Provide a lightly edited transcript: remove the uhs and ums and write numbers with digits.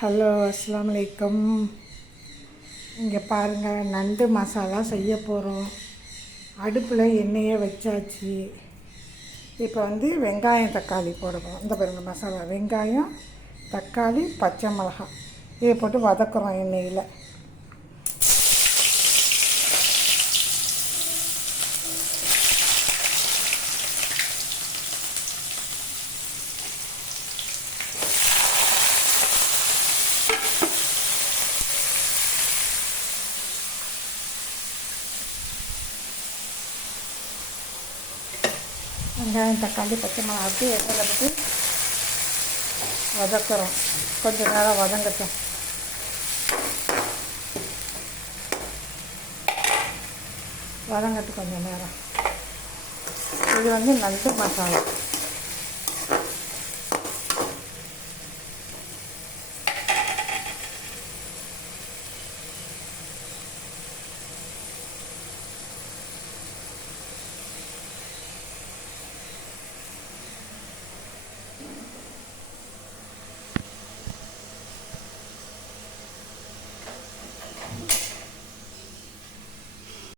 Hello, அஸ்ஸலாமு அலைக்கும். இங்கே பாருங்கள், நண்டு மசாலா செய்ய போகிறோம். அடுப்பில் எண்ணெயை வச்சாச்சு. இப்போ வெங்காயம் தக்காளி போட போகிறோம். இந்த பாருங்கள் மசாலா, வெங்காயம் தக்காளி பச்சை மிளகாய் இதை போட்டு வதக்குறோம் எண்ணெயில். வெங்காயம் தக்காளி பச்சை மிளகாய் விட்டு எண்ணெயில் விட்டு வதக்குறோம். கொஞ்சம் நேரம் வதங்கட்டும். கொஞ்சம் நேரம். இது நண்டு மசாலா.